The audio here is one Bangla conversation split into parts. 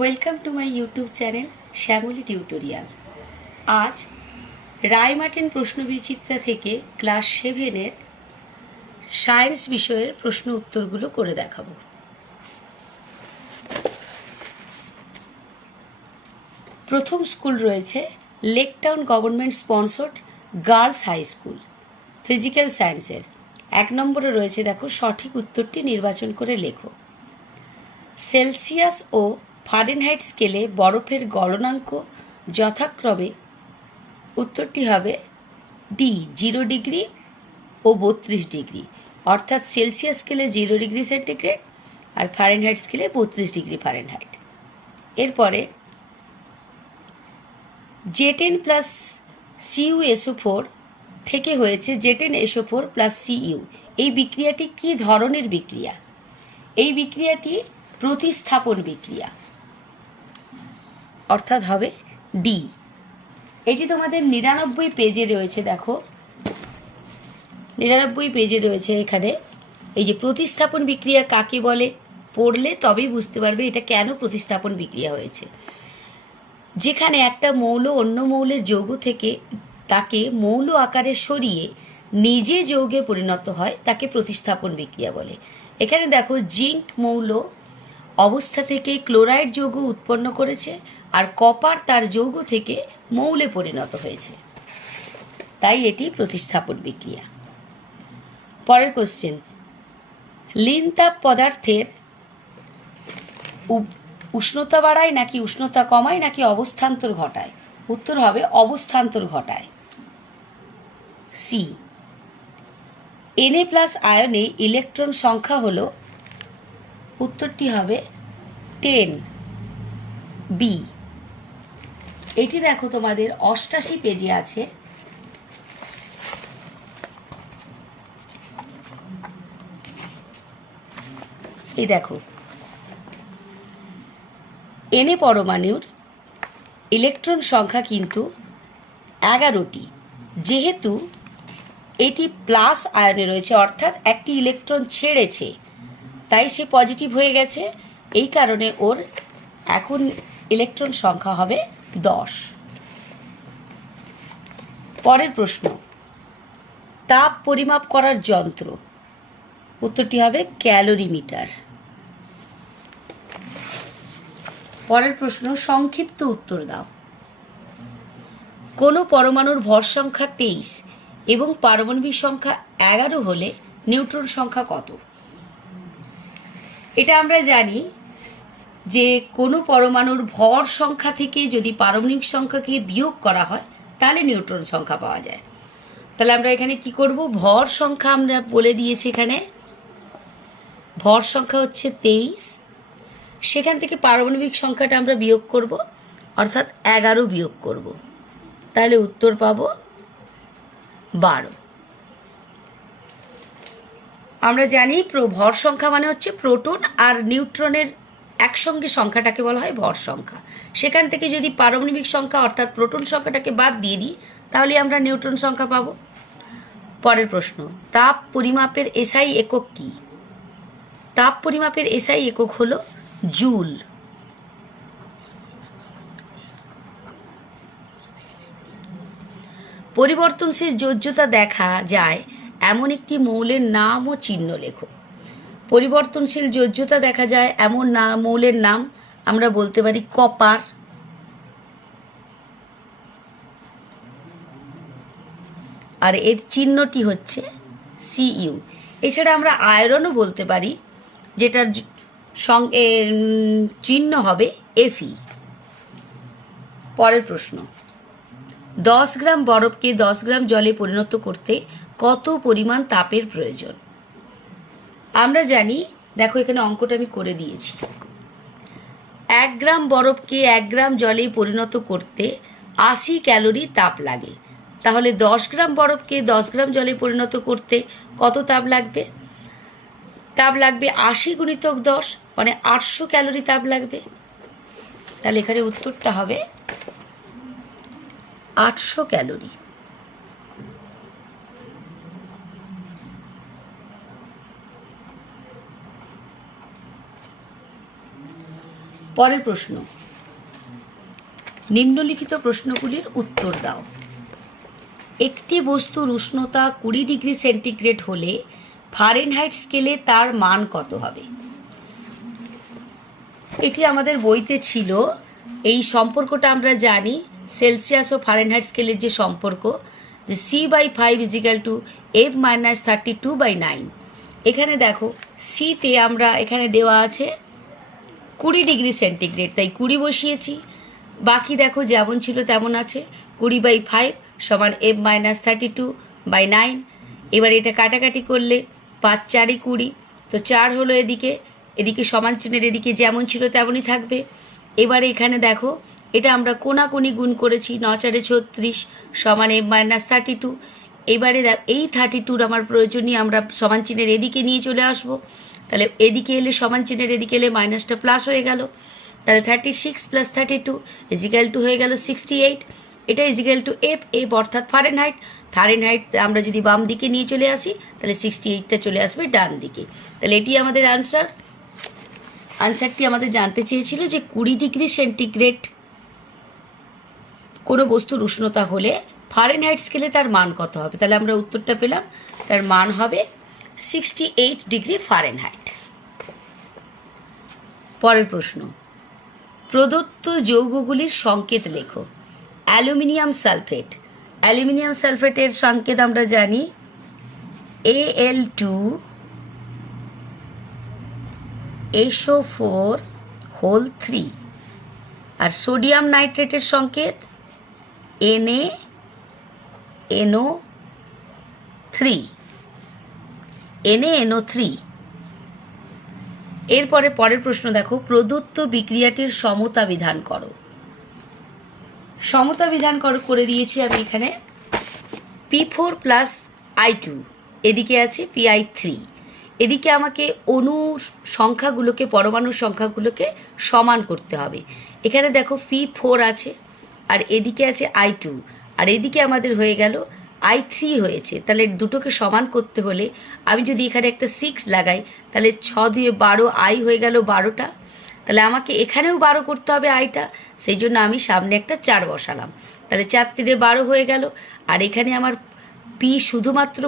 Welcome to my YouTube channel Shyamali tutorial. আজ রায়মার্টিন প্রশ্নবিচিত্রা থেকে ক্লাস 7-এর সায়েন্স বিষয়ের প্রশ্ন উত্তরগুলো করে দেখাবো। প্রথম স্কুল রয়েছে Lake Town government sponsored girls high school, physical সায়েন্সের। 1 নম্বরে রয়েছে, দেখো সঠিক উত্তরটি নির্বাচন করে লেখো। সেলসিয়াস ও ফারেনহাইট স্কেলে বরফের গলনাঙ্ক যথাক্রমে, উত্তরটি হবে ডি 0 ডিগ্রি ও 32 ডিগ্রি, অর্থাৎ সেলসিয়াস স্কেলে 0 ডিগ্রি সেন্টিগ্রেড আর ফারেনহাইট স্কেলে 32 ডিগ্রি ফারেনহাইট। এরপরে জেটেন প্লাস CuSO4 থেকে হয়েছে জেটেন SO4 প্লাস Cu। এই বিক্রিয়াটি কি ধরনের বিক্রিয়া? এই বিক্রিয়াটি প্রতিস্থাপন বিক্রিয়া, অর্থাৎ হবে ডি। এটি তোমাদের 99 পেজে রয়েছে। দেখো 99 পেজে রয়েছে। এখানে এই যে প্রতিস্থাপন বিক্রিয়া কাকে বলে পড়লে তবেই বুঝতে পারবে এটা কেন প্রতিস্থাপন বিক্রিয়া হয়েছে। যেখানে একটা মৌল অন্য মৌলের যৌগ থেকে তাকে মৌল আকারে সরিয়ে নিজে যৌগে পরিণত হয় তাকে প্রতিস্থাপন বিক্রিয়া বলে। এখানে দেখো জিঙ্ক মৌল অবস্থা থেকে ক্লোরাইড যৌগ উৎপন্ন করেছে আর কপার তার যৌগ থেকে মৌলে পরিণত হয়েছে, তাই এটি প্রতিস্থাপন বিক্রিয়া। পরের কোশ্চেন, লিন তাপ পদার্থের উষ্ণতা বাড়ায় নাকি উষ্ণতা কমায় নাকি অবস্থান্তর ঘটায়? উত্তর হবে অবস্থান্তর ঘটায়, সি। Na+ আয়নে ইলেকট্রন সংখ্যা হলো, উত্তরটি হবে 10 বি। এটি দেখো তোমাদের 88 পেজে আছে। এই দেখো Na পরমাণুর ইলেকট্রন সংখ্যা কিন্তু 11টি। যেহেতু এটি প্লাস আয়নে রয়েছে, অর্থাৎ একটি ইলেকট্রন ছেড়েছে, তাই সে পজিটিভ হয়ে গেছে। এই কারণে ওর এখন ইলেকট্রন সংখ্যা হবে 10। পরের প্রশ্ন, তাপ পরিমাপ করার যন্ত্র, উত্তরটি হবে ক্যালোরিমিটার। পরের প্রশ্ন, সংক্ষিপ্ত উত্তর দাও। কোন পরমাণুর ভর সংখ্যা 23 এবং পারমাণবিক সংখ্যা 11 হলে নিউট্রন সংখ্যা কত? এটা আমরা জানি যে কোনো পরমাণুর ভর সংখ্যা থেকে যদি পারমাণবিক সংখ্যাকে বিয়োগ করা হয় তাহলে নিউট্রন সংখ্যা পাওয়া যায়। তাহলে আমরা এখানে কি করব? ভর সংখ্যা আমরা বলে দিয়েছি, এখানে ভর সংখ্যা হচ্ছে 23, সেখান থেকে পারমাণবিক সংখ্যাটা আমরা বিয়োগ করব, অর্থাৎ 11 বিয়োগ করব, তাহলে উত্তর পাবো 12। আমরা জানি ভর সংখ্যা মানে হচ্ছে প্রোটন আর নিউট্রনের একসঙ্গে সংখ্যাটাকে বলা হয় ভর সংখ্যা। সেখান থেকে যদি পারমাণবিক সংখ্যা অর্থাৎ প্রোটন সংখ্যাটাকে বাদ দিয়ে দিই তাহলে আমরা নিউট্রন সংখ্যা পাবো। পরের প্রশ্ন, তাপ পরিমাপের SI একক কি? তাপ পরিমাপের SI একক হলো জুল। পরিবর্তনশীল যোজ্যতা দেখা যায় এমন একটি মৌলের নাম ও চিহ্ন লেখো। পরিবর্তনশীল যোজ্যতা দেখা যায় এমন মৌলের নাম আমরা বলতে পারি কপার, আর এর চিহ্নটি হচ্ছে Cu। এছাড়া আমরা আয়রনও বলতে পারি, যেটার চিহ্ন হবে Fe। পরের প্রশ্ন, 10 গ্রাম বরফকে 10 গ্রাম জলে পরিণত করতে কত পরিমাণ তাপের প্রয়োজন? আমরা জানি, দেখো এখানে অঙ্কটা আমি করে দিয়েছি। 1 গ্রাম বরফকে 1 গ্রাম জলে পরিণত করতে 80 ক্যালোরি তাপ লাগে। তাহলে 10 গ্রাম বরফকে 10 গ্রাম জলে পরিণত করতে কত তাপ লাগবে? তাপ লাগবে 80 গুণিতক 10, মানে 800 ক্যালোরি তাপ লাগবে। তাহলে এখানে উত্তরটা হবে 800 ক্যালোরি। পরের প্রশ্ন, নিম্নলিখিত প্রশ্নগুলির উত্তর দাও। একটি বস্তুর উষ্ণতা 20 ডিগ্রি সেন্টিগ্রেড হলে ফারেনহাইট স্কেলে তার মান কত হবে? এটি আমাদের বইতে ছিল। এই সম্পর্কটা আমরা জানি, সেলসিয়াস ও ফারেনহাইট স্কেলের যে সম্পর্ক, যে C/5 = F-32/9। এখানে দেখো সিতে আমরা এখানে দেওয়া আছে 20 ডিগ্রি সেন্টিগ্রেড, তাই 20 বসিয়েছি। বাকি দেখো যেমন ছিল তেমন আছে, 20/5 = F-32/9। এবার এটা কাটাকাটি করলে 5 × 4 = 20, তো 4 হলো এদিকে, এদিকে সমান চিহ্নের এদিকে যেমন ছিল তেমনই থাকবে। এবারে এখানে দেখো এটা আমরা কোনাকুনি গুণ করেছি, 9 × 4 = 36 = F-32। এবারে এই 32 আমার প্রয়োজনীয় আমরা সমান চিহ্নের এদিকে নিয়ে চলে আসবো, তাহলে এদিকে এলে সমান চিহ্নের এদিকে এলে মাইনাসটা প্লাস হয়ে গেল, তাহলে 36 + 32 = হয়ে গেল 68। এটা = F অর্থাৎ ফারেনহাইট। ফারেনহাইট আমরা যদি বাম দিকে নিয়ে চলে আসি তাহলে 68টা চলে আসবে ডান দিকে। তাহলে এটি আমাদের আনসার। আনসারটি আমাদের জানতে চেয়েছিল যে 20 ডিগ্রি সেন্টিগ্রেড কোনো বস্তুর উষ্ণতা হলে ফারেনহাইট স্কেলে তার মান কত হবে। তাহলে আমরা উত্তরটা পেলাম, তার মান হবে 68 ডিগ্রি ফারেনহাইট। পরের প্রশ্ন, প্রদত্ত যৌগগুলির সংকেত লেখো। Aluminium sulphate. অ্যালুমিনিয়াম সালফেটের সংকেত আমরা জানি Al2SO4 আর সোডিয়াম নাইট্রেটের সংকেত NaNO3। এরপরে পরের প্রশ্ন দেখো, প্রদত্ত বিক্রিয়াটির সমতা বিধান করো। সমতা বিধান করে দিয়েছি আমি এখানে। P4 + I2, এদিকে আছে Pi3। এদিকে আমাকে অণু সংখ্যাগুলোকে, পরমাণুর সংখ্যাগুলোকে সমান করতে হবে। এখানে দেখো P4 আছে আর এদিকে আছে I2, আর এদিকে আমাদের হয়ে গেল I3 হয়েছে। তাহলে দুটোকে সমান করতে হলে আমি যদি এখানে একটা 6 লাগাই তাহলে 6 × 2 = 12, I হয়ে গেল 12টা। তাহলে আমাকে এখানেও 12 করতে হবে আইটা, সেই জন্য আমি সামনে একটা 4 বসালাম। তাহলে 4 × 3 = 12 হয়ে গেল। আর এখানে আমার পি শুধুমাত্র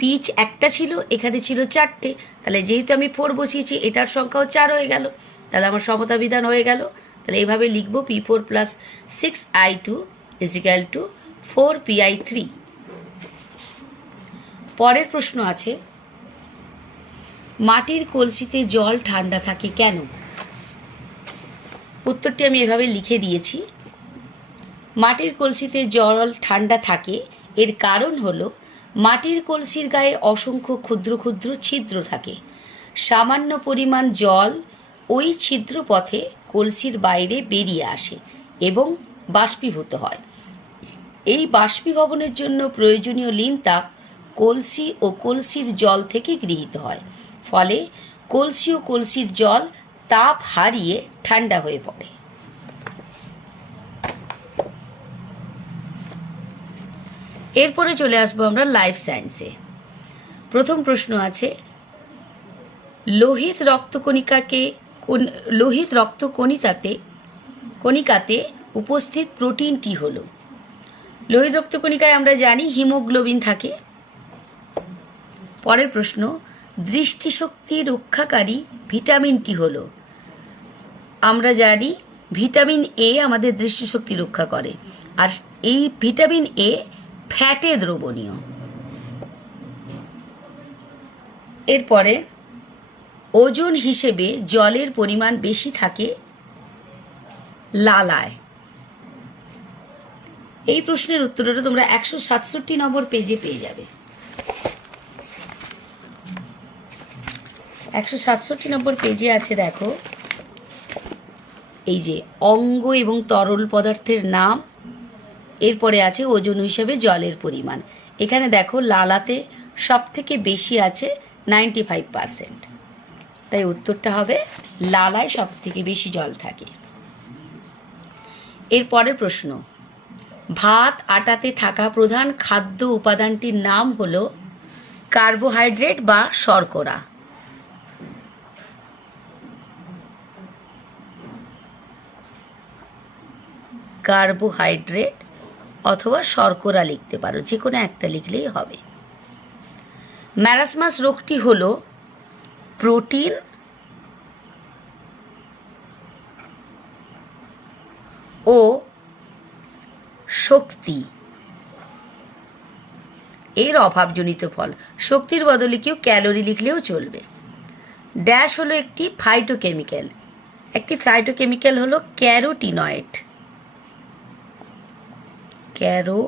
পিচ একটা ছিল, এখানে ছিল 4টে, তাহলে যেহেতু আমি 4 বসিয়েছি এটার সংখ্যাও 4 হয়ে গেল, তাহলে আমার সমতা বিধান হয়ে গেল। তাহলে এইভাবে লিখবো P4 + 6I2 = 4Pi3। পরের প্রশ্ন আছে, মাটির কলসিতে জল ঠান্ডা থাকে কেন? উত্তরটি আমি এভাবে লিখে দিয়েছি। মাটির কলসিতে জল ঠান্ডা থাকে এর কারণ হলো মাটির কলসির গায়ে অসংখ্য ক্ষুদ্র ক্ষুদ্র ছিদ্র থাকে। সামান্য পরিমাণ জল ওই ছিদ্র পথে কলসির বাইরে বেরিয়ে আসে এবং বাষ্পীভূত হয়। এই বাষ্পীভবনের জন্য প্রয়োজনীয় লিন তাপ কলসি ও কলসির জল থেকে গৃহীত হয়, ফলে কলসি ও কলসির জল তাপ হারিয়ে ঠান্ডা হয়ে পড়ে। এরপরে চলে আসবো আমরা লাইফ সায়েন্সে। প্রথম প্রশ্ন আছে, লোহিত রক্তকণিকাতে উপস্থিত প্রোটিনটি হলো। লোহিত রক্তকণিকায় আমরা জানি হিমোগ্লোবিন থাকে। পরের প্রশ্ন, দৃষ্টিশক্তি রক্ষাকারী ভিটামিনটি হলো। আমরা জানি ভিটামিন এ আমাদের দৃষ্টিশক্তি রক্ষা করে, আর এই ভিটামিন এ ফ্যাটে দ্রবণীয়। এরপরে ওজন হিসেবে জলের পরিমাণ বেশি থাকে লালায়। এই প্রশ্নের উত্তরটা তোমরা 167 নম্বর পেজে পেয়ে যাবে। 167 নম্বর পেজে আছে, দেখো এই যে অঙ্গ এবং তরল পদার্থের নাম, এরপরে আছে ওজন হিসেবে জলের পরিমাণ। এখানে দেখো লালাতে সব থেকে বেশি আছে 95%, তাই উত্তরটা হবে লালায় সব থেকে বেশি জল থাকে। এরপরের প্রশ্ন, ভাত আটাতে থাকা প্রধান খাদ্য উপাদানটির নাম হলো কার্বোহাইড্রেট বা শর্করা। কার্বোহাইড্রেট অথবা শর্করা লিখতে পারো, যে কোনো একটা লিখলেই হবে। ম্যারাসমাস রোগটি হল প্রোটিন ও শক্তি এর অভাবজনিত ফল। শক্তির বদলে কেউ ক্যালোরি লিখলেও চলবে। ড্যাশ হলো একটি ফাইটোকেমিক্যাল। একটি ফাইটোকেমিক্যাল হলো ক্যারোটিনয়েড। ক্যারোটিনয়েড।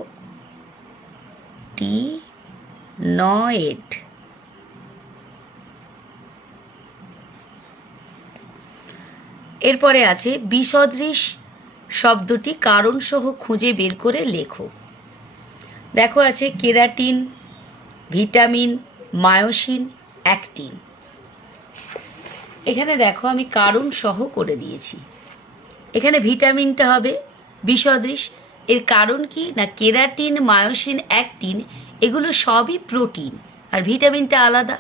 এরপরে আছে বিসদৃশ শব্দটি কারণ সহ খুঁজে বের করে লেখো। দেখো আছে কেরাটিন, ভিটামিন, মায়োসিন, অ্যাক্টিন। এখানে দেখো আমি কারণ সহ করে দিয়েছি। এখানে ভিটামিনটা হবে বিসদৃশ। এর কারণ কি না, কেরাটিন, মায়োসিন, অ্যাক্টিন এগুলো সবই প্রোটিন, আর ভিটামিনটা আলাদা।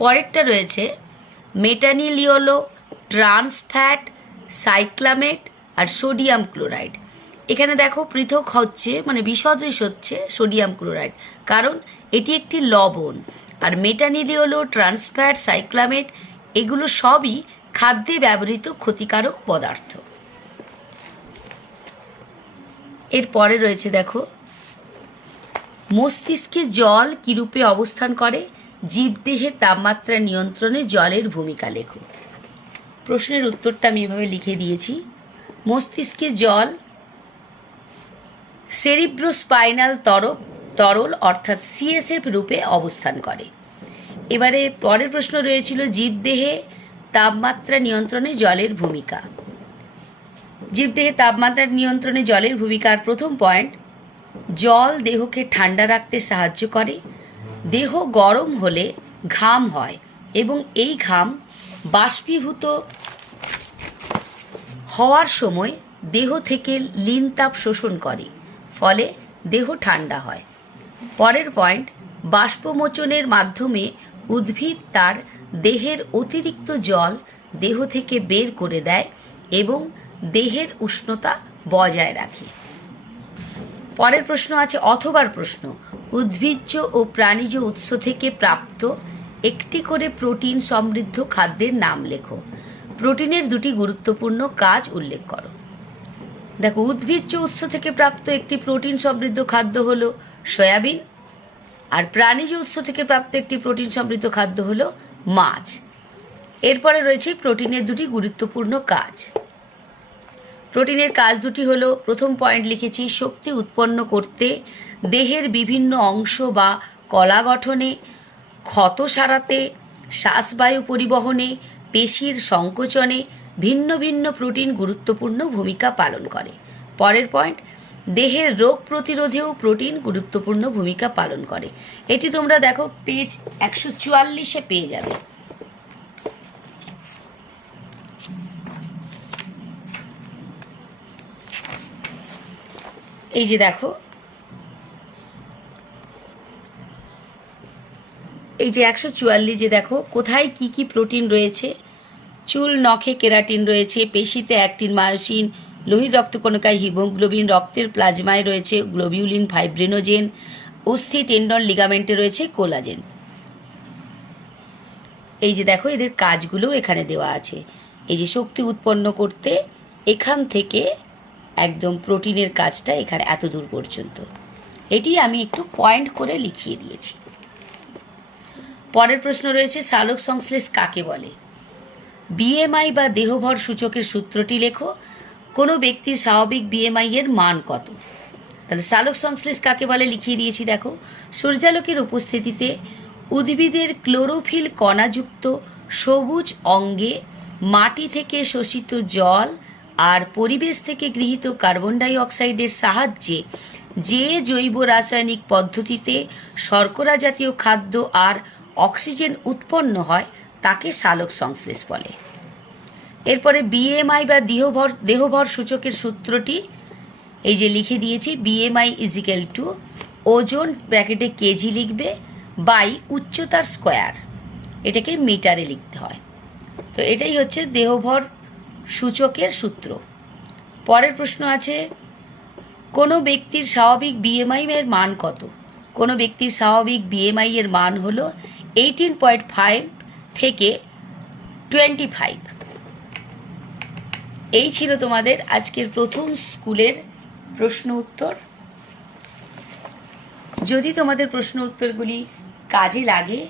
পরেরটা রয়েছে মেটানিলিওলো, ট্রান্সফ্যাট, সাইক্লামেট আর সোডিয়াম ক্লোরাইড। এখানে দেখো পৃথক হচ্ছে, মানে বিসদৃশ হচ্ছে সোডিয়াম ক্লোরাইড, কারণ এটি একটি লবণ। আর মেটানিলিওলো, ট্রান্সফ্যাট, সাইক্লামেট এগুলো সবই খাদ্যে ব্যবহৃত ক্ষতিকারক পদার্থ। এরপরে রয়েছে দেখো মস্তিষ্কে জল কিরূপে অবস্থান করে, জীবদেহে তাপমাত্রা নিয়ন্ত্রণে জলের ভূমিকা লেখো। প্রশ্নের উত্তরটা আমি এভাবে লিখে দিয়েছি। মস্তিষ্কে জল সেরিব্রোস্পাইনাল তরল অর্থাৎ সিএসএফ রূপে অবস্থান করে। এবারে পরের প্রশ্ন রয়েছিল জীবদেহে তাপমাত্রা নিয়ন্ত্রণে জলের ভূমিকা। জীবদেহে তাপমাত্রা নিয়ন্ত্রণে জলের ভূমিকার প্রথম পয়েন্ট, জল দেহকে ঠান্ডা রাখতে সাহায্য করে। দেহ গরম হলে ঘাম হয় এবং এই ঘাম বাষ্পীভূত হওয়ার সময় দেহ থেকে লিন তাপ শোষণ করে, ফলে দেহ ঠান্ডা হয়। পরের পয়েন্ট, বাষ্পমোচনের মাধ্যমে উদ্ভিদ তার দেহের অতিরিক্ত জল দেহ থেকে বের করে দেয় এবং দেহের উষ্ণতা বজায় রাখে। পরের প্রশ্ন আছে অথবার প্রশ্ন, উদ্ভিজ্জ ও প্রাণীজ উৎস থেকে প্রাপ্ত একটি করে প্রোটিন সমৃদ্ধ খাদ্যের নাম লেখো। প্রোটিনের দুটি গুরুত্বপূর্ণ কাজ উল্লেখ করো। দেখো উদ্ভিজ্জ উৎস থেকে প্রাপ্ত একটি প্রোটিন সমৃদ্ধ খাদ্য হলো সয়াবিন, আর প্রাণীজ উৎস থেকে প্রাপ্ত একটি প্রোটিন সমৃদ্ধ খাদ্য হলো মাছ। এরপরে রয়েছে প্রোটিনের দুটি গুরুত্বপূর্ণ কাজ। প্রোটিনের কাজ দুটি হলো, প্রথম পয়েন্ট লিখেছি শক্তি উৎপন্ন করতে, দেহের বিভিন্ন অংশ বা কলা গঠনে, ক্ষত সারাতে, শ্বাসবায়ু পরিবহনে, পেশির সংকোচনে ভিন্ন ভিন্ন প্রোটিন গুরুত্বপূর্ণ ভূমিকা পালন করে। পরের পয়েন্ট, দেহের রোগ প্রতিরোধেও প্রোটিন গুরুত্বপূর্ণ ভূমিকা পালন করে। এটি তোমরা দেখো পেজ 144-এ পেয়ে যাবে। এই যে দেখো, এই যে 144, যে দেখো কোথায় কি কি প্রোটিন রয়েছে। চুল নখে কেরাটিন রয়েছে, পেশিতে অ্যাক্টিন, মায়োসিন, লোহিত রক্তকণিকায় হিমোগ্লোবিন, রক্তের প্লাজমায় রয়েছে গ্লোবিউলিন, ফাইব্রিনোজেন, অস্থি, টেন্ডন, লিগামেন্টে রয়েছে কোলাজেন। এই যে দেখো এদের কাজগুলো এখানে দেওয়া আছে। এই যে শক্তি উৎপন্ন করতে, এখান থেকে একদম প্রোটিনের কাজটা এখানে এত দূর পর্যন্ত, এটি আমি একটু পয়েন্ট করে লিখিয়ে দিয়েছি। পরের প্রশ্ন রয়েছে সালোক সংশ্লেষ কাকে বলে। বিএমআই বা দেহভর সূচকের সূত্রটি লেখো। কোনো ব্যক্তির স্বাভাবিক বিএমআই এর মান কত। তাহলে সালোক সংশ্লেষ কাকে বলে লিখিয়ে দিয়েছি। দেখো সূর্যালোকের উপস্থিতিতে উদ্ভিদের ক্লোরোফিল কণাযুক্ত সবুজ অঙ্গে মাটি থেকে শোষিত জল আর পরিবেশ থেকে গৃহীত কার্বন ডাই অক্সাইডের সাহায্যে যে জৈব রাসায়নিক পদ্ধতিতে শর্করা জাতীয় খাদ্য আর অক্সিজেন উৎপন্ন হয় তাকে সালোক সংশ্লেষ বলে। এরপরে বিএমআই বা দেহভর সূচকের সূত্রটি এই যে লিখে দিয়েছি, বিএমআই ইজিক্যাল টু ওজন ব্র্যাকেটে কেজি লিখবে বাই উচ্চতার স্কোয়ার, এটাকে মিটারে লিখতে হয়। তো এটাই হচ্ছে দেহভর সূচকের সূত্র। পরের প্রশ্ন আছে, কোনো ব্যক্তির স্বাভাবিক বিএমআই এর মান কত? কোনো ব্যক্তির স্বাভাবিক বিএমআই এর মান হলো 18.5 থেকে 25। এই ছিল তোমাদের আজকের প্রথম স্কুলের প্রশ্ন উত্তর। যদি তোমাদের প্রশ্ন উত্তরগুলি কাজে লাগে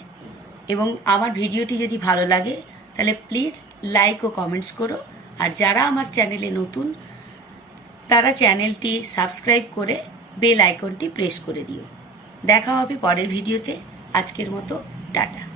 এবং আমার ভিডিওটি যদি ভালো লাগে তাহলে প্লিজ লাইক ও কমেন্টস করো। আর যারা আমার চ্যানেলে নতুন তারা চ্যানেলটি সাবস্ক্রাইব করে বেল আইকনটি প্রেস করে দিও। দেখা হবে পরের ভিডিওতে। আজকের মতো টাটা।